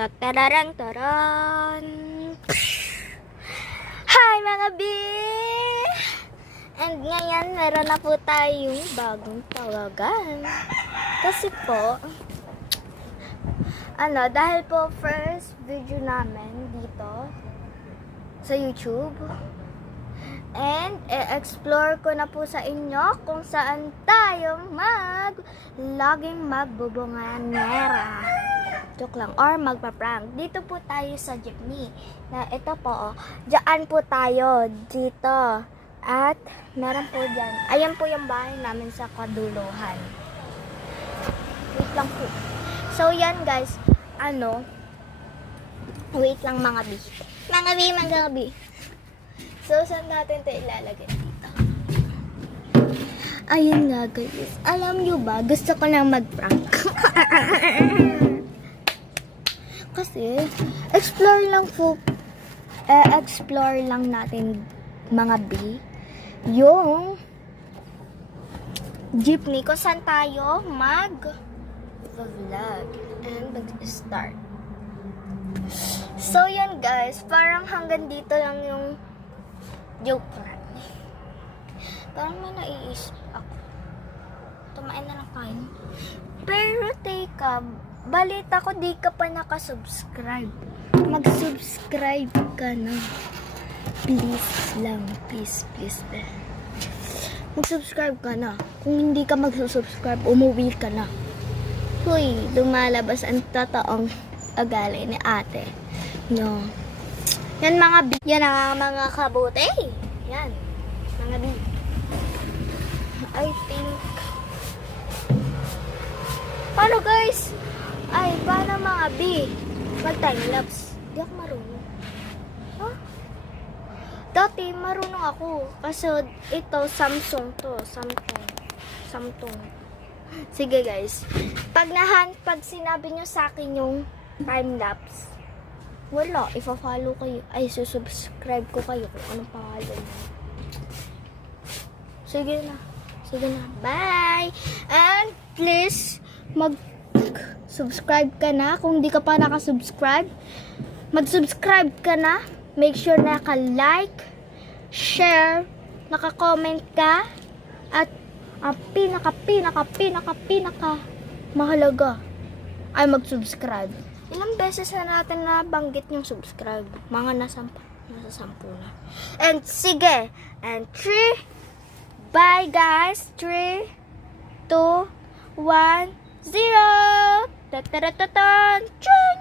Tatararang taran. Hi mga B! And ngayon meron na po tayong bagong tawagan. Kasi po, dahil po first video namin dito sa YouTube. And e-explore ko na po sa inyo kung saan tayo laging magbubunganyera. Joke lang. Or magpa-prank. Dito po tayo sa jeepney. Na ito po, dyan po tayo. Dito. At meron po dyan. Ayan po yung bahay namin sa Kaduluhan. Wait lang po. So yan guys. Wait lang mga B. Mga B. So saan natin ito ilalagay dito? Ayun nga guys. Alam nyo ba? Gusto ko lang mag-prank. Kasi, explore lang natin mga B, yung jeepney kung saan tayo mag-vlog and mag-start. So, yan guys, parang hanggang dito lang yung joke lang. Parang may naiisip ako. Tumain na lang kayo. Pero, teka, balita ko di ka pa nakasubscribe. Mag-subscribe ka na. Please lang. Please. Mag-subscribe ka na. Kung hindi ka mag-subscribe, umuwi ka na. Huy, lumalabas ang totoong agali ni ate. No. Yan mga B. Yan ang mga kabuti. Yan. Mga B. I think. Paano guys? Ay, paano mga B? Mag-timelapse. Di ako marunong. Huh? Dati, marunong ako. Kasi ito, Samsung to. Samsung. Sige guys. Pag sinabi nyo sa akin yung timelapse, wala. Ifa-follow kayo. Ay, susubscribe ko kayo kung anong pangalan. Sige na. Bye! And please, subscribe ka na. Kung di ka pa nakasubscribe, mag-subscribe ka na. Make sure na naka-like, share, naka-comment ka, at ang pinaka mahalaga ay mag-subscribe. Ilang beses na natin nabanggit yung subscribe? Mga nasa 10 na. And sige, and 3, bye guys, 3, 2, 1, 0. Chun!